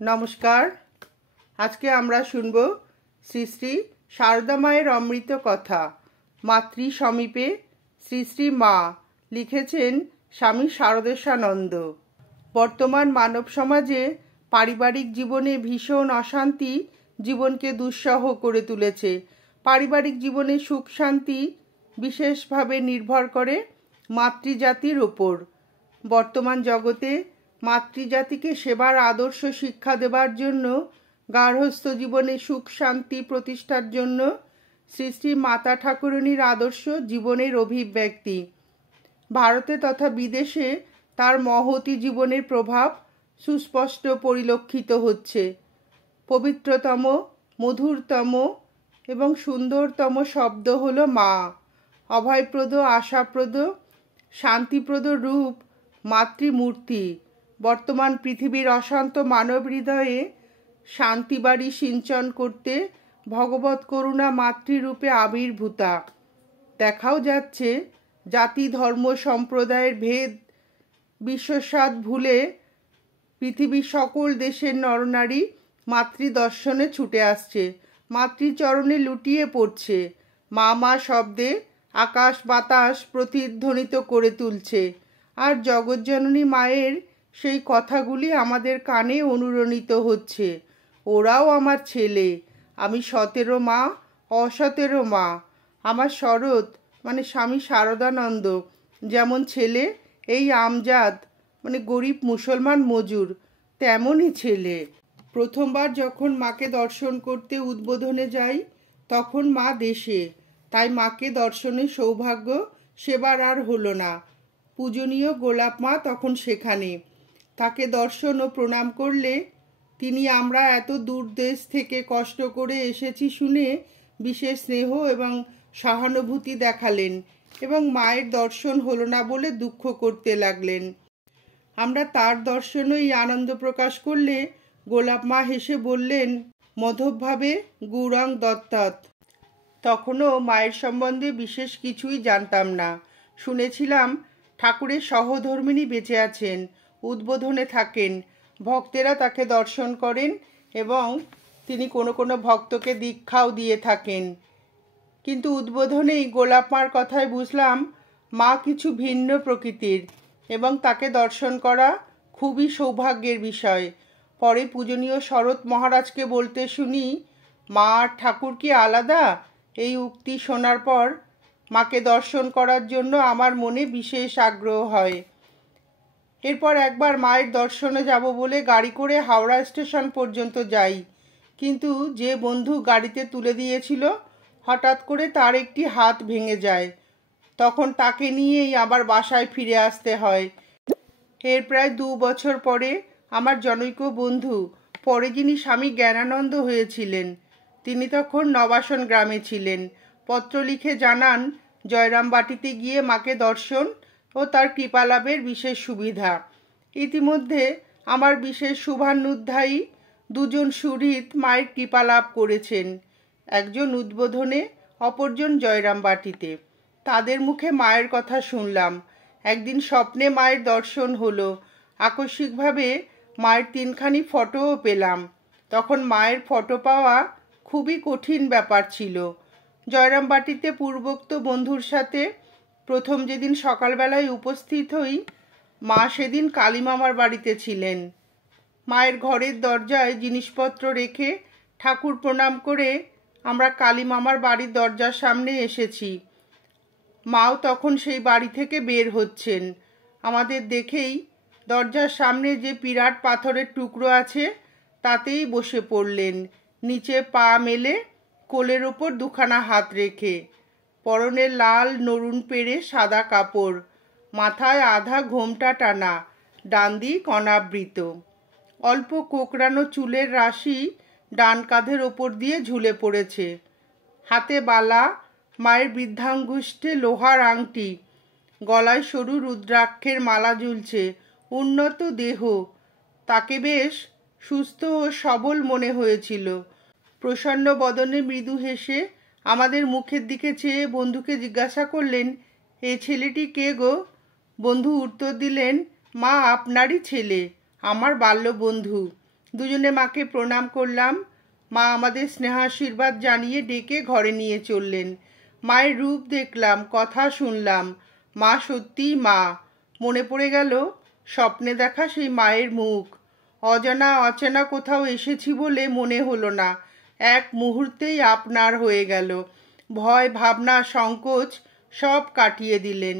নমস্কার। আজকে আমরা শুনব শ্রী শ্রী শারদা মায়ের অমৃত কথা। মাতৃ সমীপে শ্রী শ্রী মা লিখেছেন স্বামী শারদেশানন্দ। বর্তমান মানব সমাজে পারিবারিক জীবনে ভীষণ অশান্তি জীবনকে দুঃসহ করে তুলেছে। পারিবারিক জীবনে সুখ শান্তি বিশেষভাবে নির্ভর করে মাতৃজাতির ওপর। বর্তমান জগতে মাতৃজাতিকে সেবার আদর্শ শিক্ষা দেবার জন্য, গার্হস্থ্য জীবনে সুখ শান্তি প্রতিষ্ঠার জন্য শ্রী শ্রী মাতা ঠাকুরানীর আদর্শ জীবনের অভিব্যক্তি। ভারতে তথা বিদেশে তার মহতী জীবনের প্রভাব সুস্পষ্ট পরিলক্ষিত হচ্ছে। পবিত্রতম, মধুরতম এবং সুন্দরতম শব্দ হলো মা। অভয়প্রদ, আশাপ্রদ, শান্তিপ্রদ রূপ মাতৃমূর্তি বর্তমান পৃথিবীর অশান্ত মানব হৃদয়ে শান্তিবাড়ি সিঞ্চন করতে ভগবৎ করুণা মাতৃরূপে আবির্ভূতা। দেখাও যাচ্ছে জাতি ধর্ম সম্প্রদায়ের ভেদ বিশ্বস্বাদ ভুলে পৃথিবীর সকল দেশের নরনারী মাতৃদর্শনে ছুটে আসছে, মাতৃচরণে লুটিয়ে পড়ছে। মা মা শব্দে আকাশ বাতাস প্রতিধ্বনিত করে তুলছে, আর জগজ্জননী মায়ের সেই কথাগুলি আমাদের কানে অনুরণিত হচ্ছে। ওরাও আমার ছেলে, আমি সতেরো মা, অসতেরো মা। আমার শরৎ মানে স্বামী শারদানন্দ যেমন ছেলে, এই আমজাদ মানে গরিব মুসলমান মজুর তেমনই ছেলে। প্রথমবার যখন মাকে দর্শন করতে উদ্বোধনে যাই তখন মা দেশে, তাই মাকে দর্শনের সৌভাগ্য সেবার আর হলো না। পূজনীয় গোলাপ মা তখন সেখানে। তাকে দর্শন ও প্রণাম করলে তিনি আমরা এত দূর দেশ থেকে কষ্ট করে এসেছি শুনে বিশেষ স্নেহ এবং সহানুভূতি দেখালেন এবং মায়ের দর্শন হলো না বলে দুঃখ করতে লাগলেন। আমরা তার দর্শনেই আনন্দ প্রকাশ করলে গোলাপ মা হেসে বললেন, মধবভাবে গৌরাং দত্তাৎ। তখনও মায়ের সম্বন্ধে বিশেষ কিছুই জানতাম না। শুনেছিলাম ঠাকুরের সহধর্মিণী বেঁচে আছেন, উদ্বোধনে থাকেন, ভক্তেরা তাকে দর্শন করেন এবং তিনি কোনো কোনো ভক্তকে দীক্ষাও দিয়ে থাকেন। কিন্তু উদ্বোধনেই গোলাপ মার কথায় বুঝলাম মা কিছু ভিন্ন প্রকৃতির এবং তাকে দর্শন করা খুবই সৌভাগ্যের বিষয়। পরে পূজনীয় শরৎ মহারাজকে বলতে শুনি, মা আর ঠাকুর কি আলাদা? এই উক্তি শোনার পর মাকে দর্শন করার জন্য আমার মনে বিশেষ আগ্রহ হয়। এরপর একবার মায়ের দর্শনে যাব বলে গাড়ি করে হাওড়া স্টেশন পর্যন্ত যাই, কিন্তু যে বন্ধু গাড়িতে তুলে দিয়েছিল হঠাৎ করে তার একটি হাত ভেঙে যায়। তখন তাকে নিয়েই আবার বাসায় ফিরে আসতে হয়। এর প্রায় 2 বছর পরে আমার জনৈক বন্ধু, পরে যিনি স্বামী জ্ঞানানন্দ হয়েছিলেন, তিনি তখন নবাসন গ্রামে ছিলেন, পত্র লিখে জানান জয়রামবাটিতে গিয়ে মাকে দর্শন ও তার কৃপালাভের বিশেষ সুবিধা। ইতিমধ্যে আমার বিশেষ শুভান্যুধ্যায়ী 2 জন সুহৃদ মায়ের কৃপালাভ করেছেন, একজন উদ্বোধনে, অপরজন জয়রামবাটিতে। তাদের মুখে মায়ের কথা শুনলাম। একদিন স্বপ্নে মায়ের দর্শন হলো। আকস্মিকভাবে মায়ের 3খানি ফটোও পেলাম। তখন মায়ের ফটো পাওয়া খুবই কঠিন ব্যাপার ছিল। জয়রামবাটিতে পূর্বোক্ত বন্ধুর সাথে প্রথম যেদিন সকালবেলায় উপস্থিত হই, মা সেদিন কালীমামার বাড়িতে ছিলেন। মায়ের ঘরের দরজায় জিনিসপত্র রেখে ঠাকুর প্রণাম করে আমরা কালীমামার বাড়ির দরজার সামনে এসেছি। মাও তখন সেই বাড়ি থেকে বের হচ্ছেন। আমাদের দেখেই দরজার সামনে যে বিরাট পাথরের টুকরো আছে তাতেই বসে পড়লেন, নিচে পা মেলে, কোলের ওপর 2খানা হাত রেখে। পরনে লাল নরুন পেড়ে সাদা কাপড়, মাথায় আধা ঘোমটা টানা, ডান দিক অনাবৃত। অল্প কোকড়ানো চুলের রাশি ডান কাঁধের ওপর দিয়ে ঝুলে পড়েছে। হাতে বালা, মায়ের বৃদ্ধাঙ্গুষ্ঠে লোহার আংটি, গলায় সরু রুদ্রাক্ষের মালা ঝুলছে। উন্নত দেহ, তাকে বেশ সুস্থ ও সবল মনে হয়েছিল। প্রসন্ন বদনে মৃদু হেসে আমাদের মুখের দিকে চেয়ে বন্ধুকে জিজ্ঞাসা করলেন, এই ছেলেটি কে গো? বন্ধু উত্তর দিলেন, মা আপনারই ছেলে, আমার বাল্য বন্ধু। দুজনে মাকে প্রণাম করলাম। মা আমাদের স্নেহাশীর্বাদ জানিয়ে ডেকে ঘরে নিয়ে চললেন। মায়ের রূপ দেখলাম, কথা শুনলাম। মা সত্যিই মা। মনে পড়ে গেল স্বপ্নে দেখা সেই মায়ের মুখ। অজানা অচেনা কোথাও এসেছি বলে মনে হলো না, এক মুহূর্তেই আপনার হয়ে গেল। ভয়, ভাবনা, সংকোচ সব কাটিয়ে দিলেন।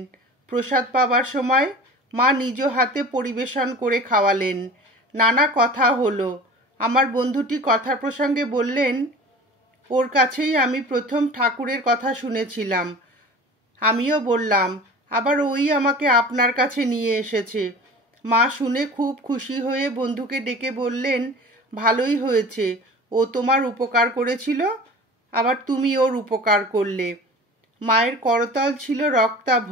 প্রসাদ পাবার সময় মা নিজ হাতে পরিবেশন করে খাওয়ালেন। নানা কথা হলো। আমার বন্ধুটি কথার প্রসঙ্গে বললেন, ওর কাছেই আমি প্রথম ঠাকুরের কথা শুনেছিলাম। আমিও বললাম, আবার ওই আমাকে আপনার কাছে নিয়ে এসেছে। মা শুনে খুব খুশি হয়ে বন্ধুকে ডেকে বললেন, ভালোই হয়েছে, ও তোমার উপকার করেছিল, আবার তুমি ওর উপকার করলে। মায়ের করতাল ছিল রক্তাভ।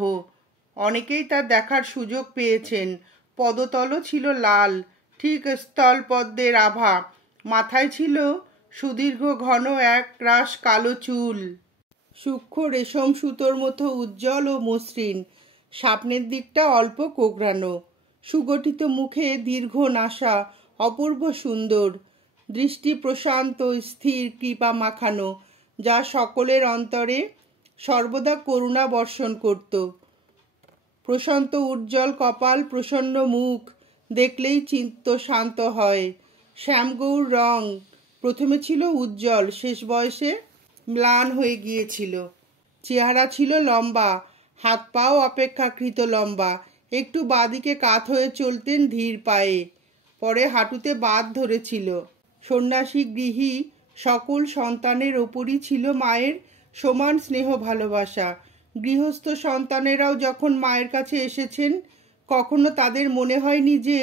অনেকেই তার দেখার সুযোগ পেয়েছেন। পদতলও ছিল লাল, ঠিক স্থলপদ্মের আভা। মাথায় ছিল সুদীর্ঘ ঘন এক রাশ কালো চুল, সূক্ষ্ম রেশম সুতোর মতো উজ্জ্বল ও মসৃণ। সামনের দিকটা অল্প কোঁকড়ানো। সুগঠিত মুখে দীর্ঘ নাসা, অপূর্ব সুন্দর। দৃষ্টি প্রশান্ত, স্থির, কৃপা মাখানো, যা সকলের অন্তরে সর্বদা করুণা বর্ষণ করত। প্রশান্ত উজ্জ্বল কপাল, প্রসন্ন মুখ, দেখলেই চিত্ত শান্ত হয়। শ্যামগৌর রং প্রথমে ছিল উজ্জ্বল, শেষ বয়সে ম্লান হয়ে গিয়েছিল। চেহারা ছিল লম্বা, হাত পাও অপেক্ষাকৃত লম্বা। একটু বাঁদিকে কাত হয়ে চলতেন ধীর পায়ে, পরে হাঁটুতে বাত ধরেছিল। সন্ন্যাসী গৃহী সকল সন্তানের ওপরই ছিল মায়ের সমান স্নেহ ভালোবাসা। গৃহস্থ সন্তানেরাও যখন মায়ের কাছে এসেছেন, কখনো তাদের মনে হয়নি যে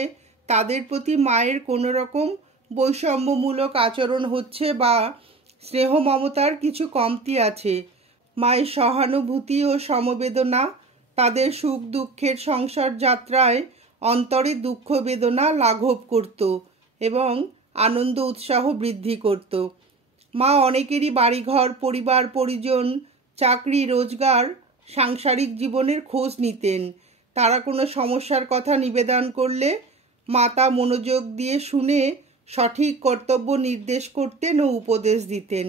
তাদের প্রতি মায়ের কোনো রকম বৈষম্যমূলক আচরণ হচ্ছে বা স্নেহ মমতার কিছু কমতি আছে। মায়ের সহানুভূতি ও সমবেদনা তাদের সুখ দুঃখের সংসার যাত্রায় অন্তরে দুঃখ বেদনা লাঘব করত এবং আনন্দ উৎসাহ বৃদ্ধি করত। মা অনেকেরই বাড়িঘর, পরিবার পরিজন, চাকরি রোজগার, সাংসারিক জীবনের খোঁজ নিতেন। তারা কোনো সমস্যার কথা নিবেদন করলে মা তা মনোযোগ দিয়ে শুনে সঠিক কর্তব্য নির্দেশ করতেন ও উপদেশ দিতেন।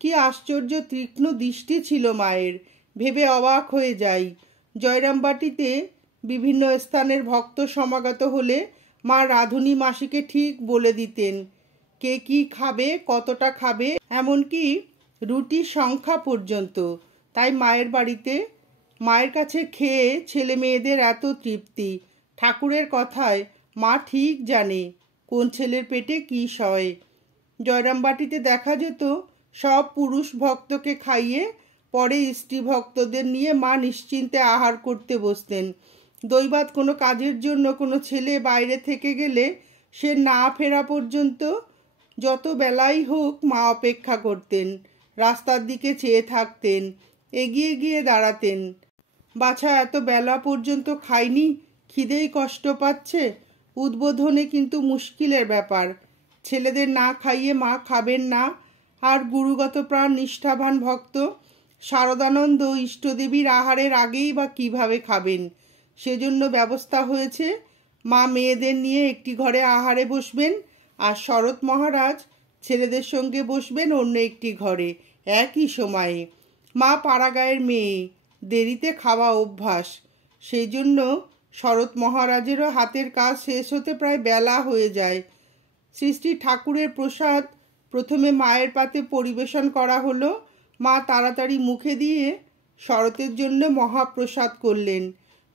কি আশ্চর্য তীক্ষ্ণ দৃষ্টি ছিল মায়ের, ভেবে অবাক হয়ে যাই। জয়রামবাটিতে বিভিন্ন স্থানের ভক্ত সমাগত হলে মা রাঁধুনি মাসিকে ঠিক বলে দিতেন কে কি খাবে, কতটা খাবে, এমনকি রুটির সংখ্যা পর্যন্ত। তাই মায়ের বাড়িতে, মায়ের কাছে খেয়ে ছেলে মেয়েদের এত তৃপ্তি। ঠাকুরের কথায় মা ঠিক জানে কোন ছেলের পেটে কি সয়। জয়রামবাটিতে দেখা যেত সব পুরুষ ভক্তকে খাইয়ে পরে স্ত্রী ভক্তদের নিয়ে মা নিশ্চিন্তে আহার করতে বসতেন। দৈবাৎ কোনো কাজের জন্য কোনো ছেলে বাইরে থেকে গেলে সে না ফেরা পর্যন্ত যত বেলাই হোক মা অপেক্ষা করতেন। রাস্তার দিকে চেয়ে থাকতেন, এগিয়ে গিয়ে দাঁড়াতেন। বাছা এত বেলা পর্যন্ত খাইনি, খিদেই কষ্ট পাচ্ছে। উদ্বোধনে কিন্তু মুশকিলের ব্যাপার। ছেলেদের না খাইয়ে মা খাবেন না। আর গুরুগত প্রাণ নিষ্ঠাবান ভক্ত শারদানন্দ ইষ্টদেবীর আহারের আগেই বা কিভাবে খাবেন? সেজন্য ব্যবস্থা হয়েছে, মা মেয়েদের নিয়ে একটি ঘরে আহারে বসবেন, আর শরৎ মহারাজ ছেলেদের সঙ্গে বসবেন অন্য একটি ঘরে একই সময়ে। মা পাড়াগাঁয়ের মেয়ে, দেরিতে খাওয়া অভ্যাস। সেই জন্য শরৎ মহারাজেরও হাতের কাজ শেষ হতে প্রায় বেলা হয়ে যায়। শ্রী শ্রী ঠাকুরের প্রসাদ প্রথমে মায়ের পাতে পরিবেশন করা হলো। মা তাড়াতাড়ি মুখে দিয়ে শরতের জন্য মহাপ্রসাদ করলেন।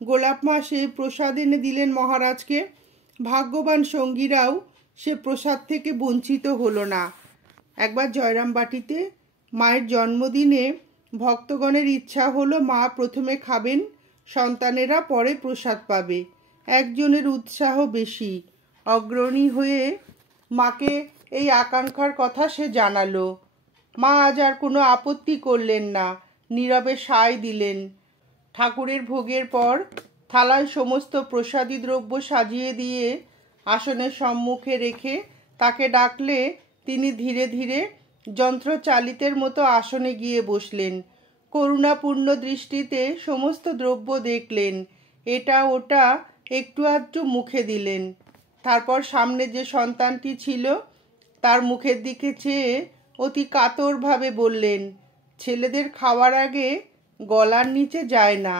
গোলাপ মা সে প্রসাদ এনে দিলেন মহারাজকে। ভাগ্যবান সঙ্গীরাও সে প্রসাদ থেকে বঞ্চিত হলো না। একবার জয়রামবাটিতে মায়ের জন্মদিনে ভক্তগণের ইচ্ছা হলো মা প্রথমে খাবেন, সন্তানেরা পরে প্রসাদ পাবে। একজনের উৎসাহ বেশি, অগ্রণী হয়ে মাকে এই আকাঙ্ক্ষার কথা সে জানালো। মা আজ আর কোনো আপত্তি করলেন না, নীরবে সায় দিলেন। ঠাকুরের ভোগের পর থালায় সমস্ত প্রসাদী দ্রব্য সাজিয়ে দিয়ে আসনের সম্মুখে রেখে তাকে ডাকলে তিনি ধীরে ধীরে যন্ত্রচালিতের মতো আসনে গিয়ে বসলেন। করুণাপূর্ণ দৃষ্টিতে সমস্ত দ্রব্য দেখলেন, এটা ওটা একটু আধটু মুখে দিলেন। তারপর সামনে যে সন্তানটি ছিল তার মুখের দিকে চেয়ে অতি কাতরভাবে বললেন, ছেলেদের খাওয়ার আগে গলার নিচে যায় না,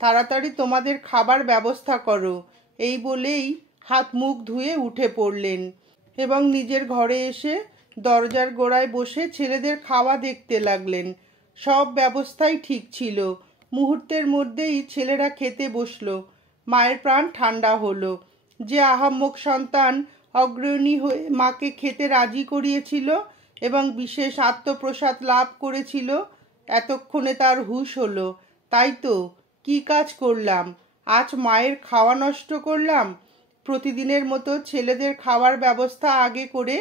তাড়াতাড়ি তোমাদের খাবার ব্যবস্থা করো। এই বলেই হাত মুখ ধুয়ে উঠে পড়লেন এবং নিজের ঘরে এসে দরজার গোড়ায় বসে ছেলেদের খাওয়া দেখতে লাগলেন। সব ব্যবস্থাই ঠিক ছিল। মুহূর্তের মধ্যেই ছেলেরা খেতে বসলো। মায়ের প্রাণ ঠান্ডা হলো। যে আহাম্মক সন্তান অগ্রণী হয়ে মাকে খেতে রাজি করিয়েছিল এবং বিশেষ আত্মপ্রসাদ লাভ করেছিল, এতক্ষণে তার হুঁশ হলো। তাই তো, কি কাজ করলাম, আজ মায়ের খাওয়া নষ্ট করলাম। প্রতিদিনের মতো ছেলেদের খাওয়ার ব্যবস্থা আগে করে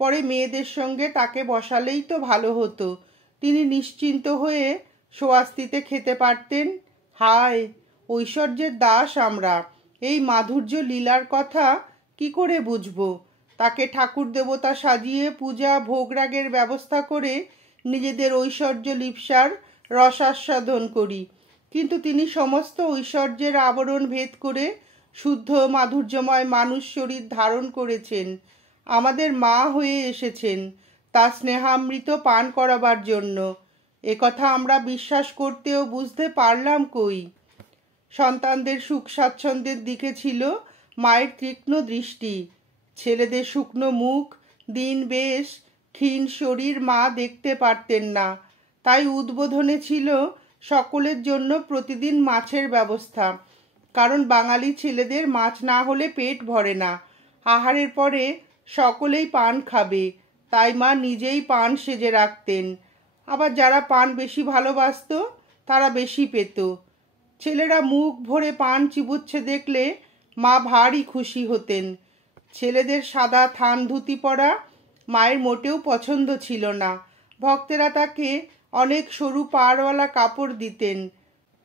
পরে মেয়েদের সঙ্গে তাকে বসালেই তো ভালো হতো। তিনি নিশ্চিন্ত হয়ে স্বস্তিতে খেতে পারতেন। হায়, ঐশ্বর্যের দাস আমরা, এই মাধুর্য লীলার কথা কি করে বুঝবো? তাকে ঠাকুর দেবতা সাজিয়ে পূজা ভোগরাগের ব্যবস্থা করে নিজেদের ঐশ্বর্য লিপ্সার রসাস্বাদন করি, কিন্তু তিনি সমস্ত ঐশ্বর্যের আবরণ ভেদ করে শুদ্ধ মাধুর্যময় মানুষ শরীর ধারণ করেছেন, আমাদের মা হয়ে এসেছেন তার স্নেহামৃত পান করাবার জন্য। একথা আমরা বিশ্বাস করতেও বুঝতে পারলাম কই? সন্তানদের সুখ স্বাচ্ছন্দ্যের দিকে ছিল মায়ের তীক্ষ্ণ দৃষ্টি। ছেলেদের শুকনো মুখ, দিন বেশ ক্ষীণ শরীর মা দেখতে পারতেন না। তাই উদ্বোধনে ছিল সকলের জন্য প্রতিদিন মাছের ব্যবস্থা, কারণ বাঙালি ছেলেদের মাছ না হলে পেট ভরে না। আহারের পরে সকলেই পান খাবে, তাই মা নিজেই পান সেজে রাখতেন। আবার যারা পান বেশি ভালোবাসত তারা বেশি পেত। ছেলেরা মুখ ভরে পান চিবুচ্ছে দেখলে মা ভারী খুশি হতেন। ছেলেদের সাদা থান ধুতি পরা মায়ের মোটেও পছন্দ ছিল না। ভক্তেরা তাকে অনেক সরু পাড়ওয়ালা কাপড় দিতেন।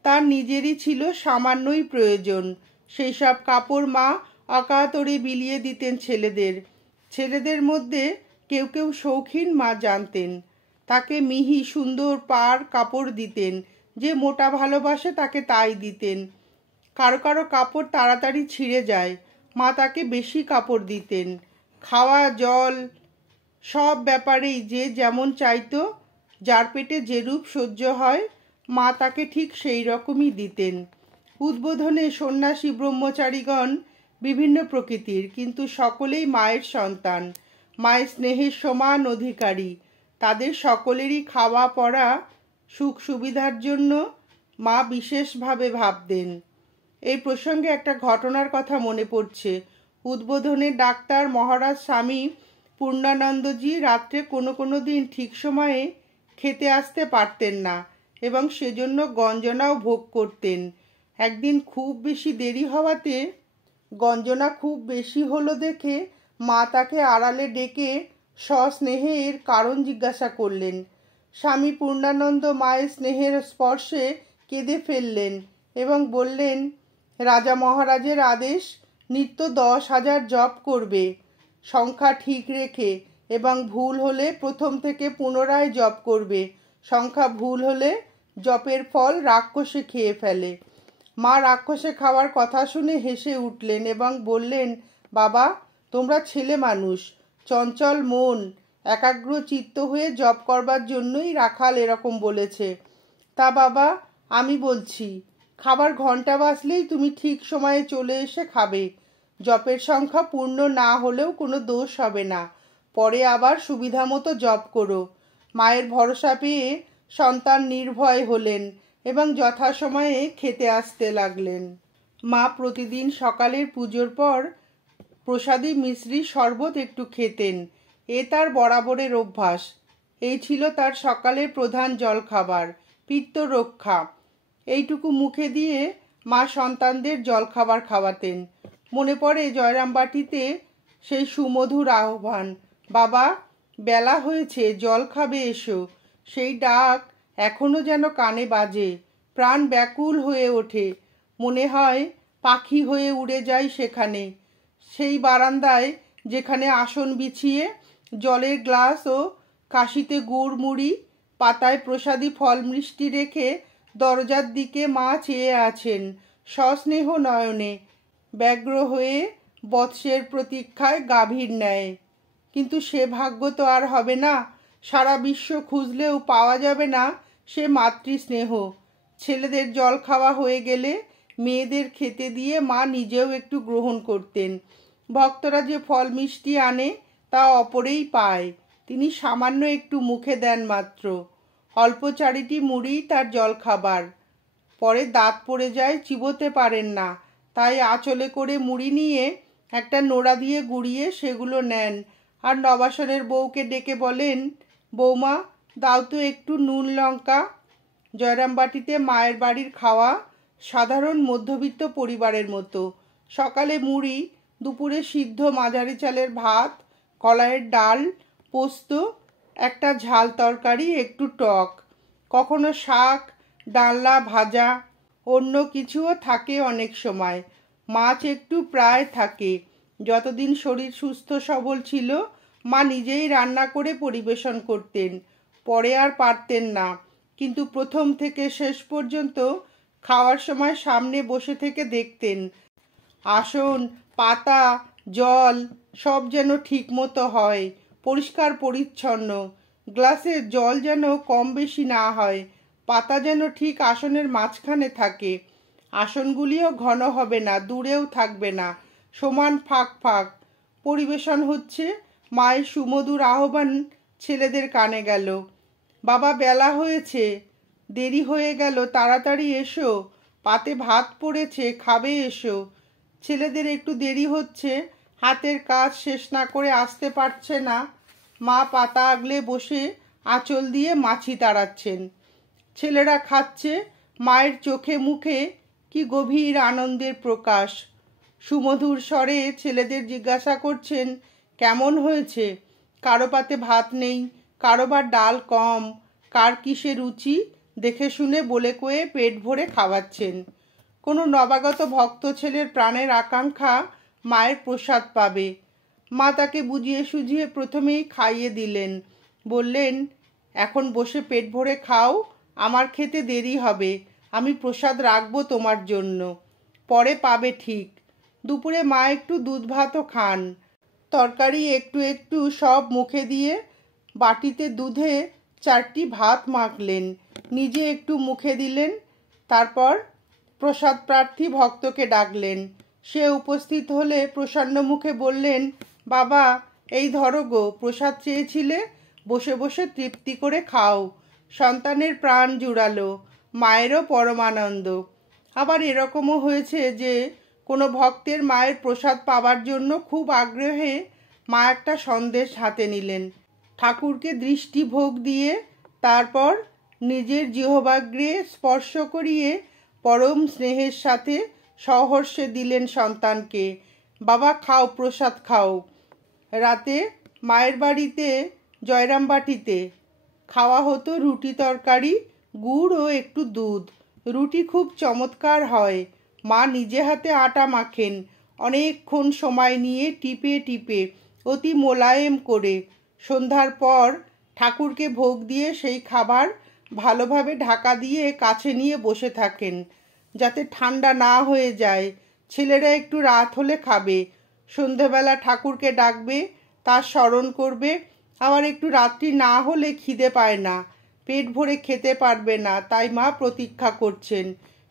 তার নিজেরই ছিল সামান্যই প্রয়োজন। সেই সব কাপড় মা অকাতরে বিলিয়ে দিতেন ছেলেদের। ছেলেদের মধ্যে কেউ কেউ শৌখিন মা জানতেন। তাকে মিহি সুন্দর পাড় কাপড় দিতেন। যে মোটা ভালোবাসে তাকে তাই দিতেন। কারো কারো কাপড় তাড়াতাড়ি ছিঁড়ে যায়, মা তাকে বেশি কাপড় দিতেন। খাওয়া জল সব ব্যাপারেই যে যেমন চাইতো, যার পেটে যেরূপ সহ্য হয় মা তাকে ঠিক সেই রকমই দিতেন। উদ্বোধনে সন্ন্যাসী ব্রহ্মচারীগণ বিভিন্ন প্রকৃতির, কিন্তু সকলেই মায়ের সন্তান, মায়ের স্নেহের সমান অধিকারী। তাদের সকলেরই খাওয়া পড়া সুখ সুবিধার জন্য মা বিশেষভাবে ভাবতেন। এই প্রসঙ্গে একটা ঘটনার কথা মনে পড়ছে। উদ্বোধনে ডাক্তার মহারাজ স্বামী পূর্ণানন্দজি রাত্রে কোনো দিন ঠিক সময়ে খেতে আসতে পারতেন না এবং সেজন্য গঞ্জনাও ভোগ করতেন। একদিন খুব বেশি দেরি হওয়াতে গঞ্জনা খুব বেশি হলো দেখে মা তাকে আড়ালে ডেকে সস্নেহে এর কারণ জিজ্ঞাসা করলেন। স্বামী পূর্ণানন্দ মায়ের স্নেহের স্পর্শে কেঁদে ফেললেন এবং বললেন, রাজা মহারাজের আদেশ নিত্য 10,000 জপ করবে, সংখ্যা ঠিক রেখে, এবং ভুল হলে প্রথম থেকে পুনরায় জপ করবে। সংখ্যা ভুল হলে জপের ফল রাক্ষসে খেয়ে ফেলে। মা রাক্ষসে খাওয়ার কথা শুনে হেসে উঠলেন এবং বললেন, বাবা, তোমরা ছেলে মানুষ, চঞ্চল মন, একাগ্র চিত্ত হয়ে জপ করবার জন্যই রাখাল এরকম বলেছে। তা বাবা, আমি বলছি, খাবার ঘন্টা বাজলেই তুমি ঠিক সময়ে চলে এসে খাবে। জপের সংখ্যা পূর্ণ না হলেও কোনো দোষ হবে না, পরে আবার সুবিধা মতো জপ করো। মায়ের ভরসা পেয়ে সন্তান নির্ভয় হলেন এবং যথাসময়ে খেতে আসতে লাগলেন। মা প্রতিদিন সকালের পুজোর পর প্রসাদী মিশ্রি শরবত একটু খেতেন। এ তার বরাবরের অভ্যাস। এই ছিল তার সকালের প্রধান জলখাবার, পিত্ত রক্ষা। এইটুকু মুখে দিয়ে মা সন্তানদের জলখাবার খাওয়াতেন। মনে পড়ে জয়রামবাটিতে সেই সুমধুর আহ্বান, বাবা, বেলা হয়েছে, জল খাবে এসো। সেই ডাক এখনো যেন কানে বাজে। প্রাণ ব্যাকুল হয়ে ওঠে। মনে হয় পাখি হয়ে উড়ে যাই সেখানে। সেই বারান্দায় যেখানে আসন বিছিয়ে জলের গ্লাস ও কাশিতে গুড় মুড়ি, পাতায় প্রসাদী ফল মিষ্টি রেখে দরজার দিকে মা চেয়ে আছেন সস্নেহ নয়নে। ব্যগ্র হয়ে বৎসের প্রতীক্ষায় গাভীর ন্যায়। কিন্তু সে ভাগ্য তো আর হবে না। সারা বিশ্ব খুঁজলেও পাওয়া যাবে না সে মাতৃস্নেহ। ছেলেদের জল খাওয়া হয়ে গেলে মেয়েদের খেতে দিয়ে মা নিজেও একটু গ্রহণ করতেন। ভক্তরা যে ফল মিষ্টি আনে তা অপরেই পায়, তিনি সামান্য একটু মুখে দেন মাত্র। অল্প চারিটি মুড়ি তার জল খাবার। পরে দাঁত পড়ে যায়, চিবোতে পারেন না, তাই আঁচলে করে মুড়ি নিয়ে একটা নোড়া দিয়ে গুঁড়িয়ে সেগুলো নেন। আর নবাসনের বউকে ডেকে বলেন, বৌমা দাও তো একটু নুন লঙ্কা। জয়রামবাটিতে মায়ের বাড়ির খাওয়া সাধারণ মধ্যবিত্ত পরিবারের মতো। সকালে মুড়ি, দুপুরে সিদ্ধ মাঝারি চালের ভাত, কলাইয়ের ডাল, পোস্ত, একটা ঝাল তরকারি, একটু টক, কখনো শাক, ডালনা, ভাজা, অন্য কিছুও থাকে অনেক সময়। মাছ একটু প্রায় থাকে। যতদিন শরীর সুস্থ সবল ছিল মা নিজেই রান্না করে পরিবেশন করতেন। পরে আর পারতেন না, কিন্তু প্রথম থেকে শেষ পর্যন্ত খাওয়ার সময় সামনে বসে থেকে দেখতেন আসন, পাতা, জল সব যেন ঠিক মতো হয়, পরিষ্কার পরিচ্ছন্ন। গ্লাসের জল যেন কম বেশি না হয়, পাতা যেন ঠিক আসনের মাঝখানে থাকে। আসনগুলিও ঘন হবে না, দূরেও থাকবে না, সমান ফাঁক ফাঁক। পরিবেশন হচ্ছে, মায়ের সুমধুর আহ্বান ছেলেদের কানে গেল, বাবা বেলা হয়েছে, দেরি হয়ে গেল, তাড়াতাড়ি এসো, পাতে ভাত পড়েছে, খাবে এসো। ছেলেদের একটু দেরি হচ্ছে, হাতের কাজ শেষ না করে আসতে পারছে না। মা পাতা আগলে বসে আঁচল দিয়ে মাছি তাড়াচ্ছেন। ছেলেরা খাচ্ছে, মায়ের চোখে মুখে কি গভীর আনন্দের প্রকাশ। সুমধুর স্বরে ছেলেদের জিজ্ঞাসা করছেন, কেমন হয়েছে? কারো পাতে ভাত নেই, কারো বা ডাল কম, কার কিসে রুচি দেখে শুনে বলে কয়ে পেট ভরে খাওয়াচ্ছেন। কোনো নবাগত ভক্ত ছেলের প্রাণের আকাঙ্ক্ষা মায়ের প্রসাদ পাবে। মা তাকে বুঝিয়ে সুঝিয়ে প্রথমেই খাইয়ে দিলেন। বললেন, এখন বসে পেট ভরে খাও, আমার খেতে দেরি হবে, আমি প্রসাদ রাখবো তোমার জন্য, পরে পাবে ঠিক। দুপুরে মা একটু দুধ ভাতও খান, তরকারি একটু একটু সব মুখে দিয়ে বাটিতে দুধে 4টি ভাত মাখলেন, নিজে একটু মুখে দিলেন। তারপর প্রসাদ প্রার্থী ভক্তকে ডাকলেন। সে উপস্থিত হলে প্রসন্ন মুখে বললেন, বাবা এই ধরো গো, প্রসাদ চেয়েছিলে, বসে বসে তৃপ্তি করে খাও। সন্তানের প্রাণ জুড়ালো, মায়েরও পরমানন্দ। আবার এরকমও হয়েছে যে কোনো ভক্তের মায়ের প্রসাদ পাবার জন্য খুব আগ্রহে মা একটা সন্দেশ হাতে নিলেন, ঠাকুরকে দৃষ্টি ভোগ দিয়ে তারপর নিজের জিহ্বাগ্রে স্পর্শ করিয়ে পরম স্নেহের সাথে সহর্ষে দিলেন সন্তানকে, বাবা খাও, প্রসাদ খাও। রাতে মায়ের বাড়িতে জয়রামবাটিতে খাওয়া হতো রুটি তরকারি, গুড় ও একটু দুধ। রুটি খুব চমৎকার হয়। মা নিজে হাতে আটা মাখেন, অনেকক্ষণ সময় নিয়ে টিপে টিপে অতি মোলায়েম করে। সন্ধ্যার পর ঠাকুরকে ভোগ দিয়ে সেই খাবার ভালোভাবে ঢাকা দিয়ে কাছে নিয়ে বসে থাকেন, যাতে ঠান্ডা না হয়ে যায়। ছেলেরা একটু রাত হলে খাবে, সন্ধেবেলা ঠাকুরকে ডাকবে, তার স্মরণ করবে। আবার একটু রাত্রি না হলে খিদে পায় না, পেট ভরে খেতে পারবে না, তাই মা প্রতীক্ষা করছেন।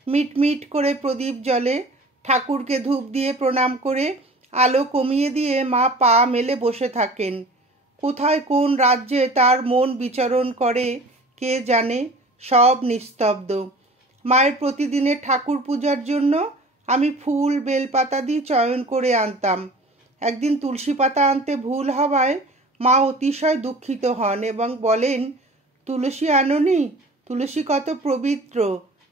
মিট মিট করে প্রদীপ জ্বলে, ঠাকুরকে ধূপ দিয়ে প্রণাম করে আলো কমিয়ে দিয়ে মা পা মেলে বসে থাকেন। কোথায় কোন রাজ্যে তার মন বিচরণ করে কে জানে, সব নিস্তব্ধ। মায়ের প্রতিদিনের ঠাকুর পূজার জন্য আমি ফুল বেলপাতা দিয়ে চয়ন করে আনতাম। একদিন তুলসী পাতা আনতে ভুল হওয়ায় মা অতিশয় দুঃখিত হন এবং বলেন, তুলসী আনোনি? তুলসী কত পবিত্র,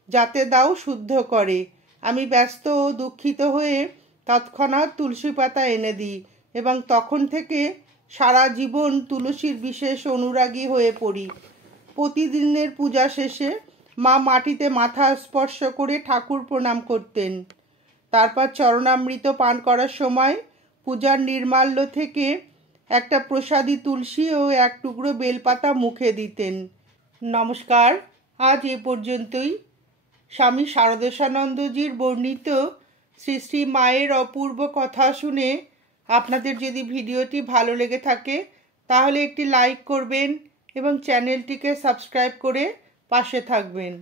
যাতে দাও শুদ্ধ করে। আমি ব্যস্ত ও দুঃখিত হয়ে তৎক্ষণাৎ তুলসী পাতা এনে দিই এবং তখন থেকে সারা জীবন তুলসীর বিশেষ অনুরাগী হয়ে পড়ি। প্রতিদিনের পূজা শেষে মা মাটিতে মাথা স্পর্শ করে ঠাকুর প্রণাম করতেন। তারপর চরণামৃত পান করার সময় পূজার নির্মাল্য থেকে একটা প্রসাদী তুলসী ও এক টুকরো বেলপাতা মুখে দিতেন। নমস্কার, আজ এ পর্যন্তই। স্বামী শারদেশানন্দজির বর্ণিত শ্রী শ্রী মায়ের অপূর্ব কথা শুনে আপনাদের যদি ভিডিওটি ভালো লেগে থাকে তাহলে একটি লাইক করবেন এবং চ্যানেলটিকে সাবস্ক্রাইব করে পাশে থাকবেন।